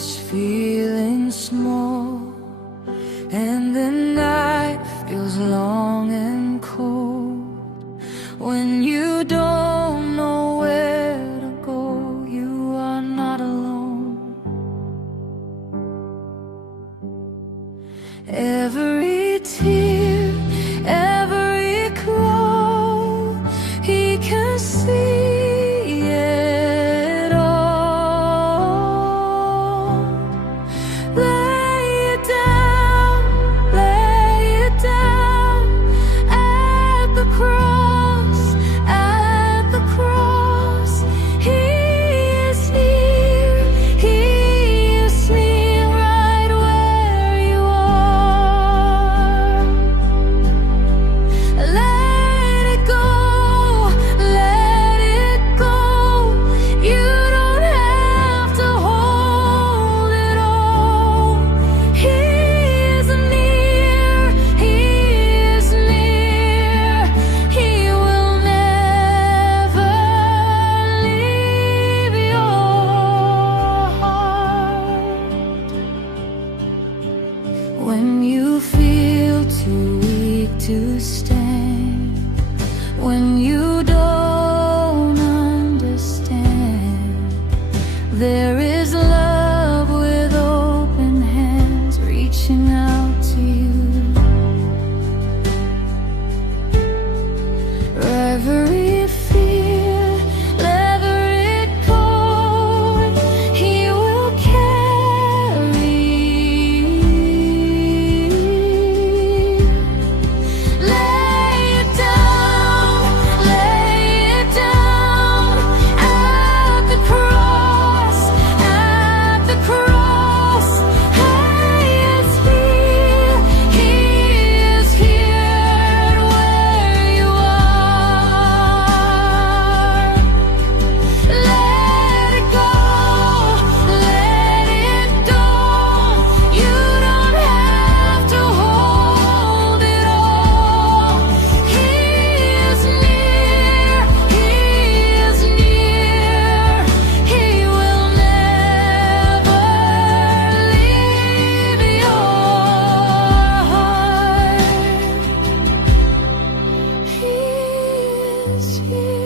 is feeling small, and the night feels long and cold. When you don't know where to go, you are not alone. Every tear, every crawl, He can see it all. Lay it down at the cross, at the cross. He is near, He is near, right where you are. Let it go, let it go. You don't have to hold it all. He is near, He is near. He will never leave your heart. When you feel too weak to stand, when you don't understand, there is love with open hands reaching out to you. Every fear, every cold, He will carry. Lay it down at the cross, at the cross. He is here, He is here where you are. Let it go, let it go. You don't have to hold it all. He is near, He is near. He will never leave your heart. He is here.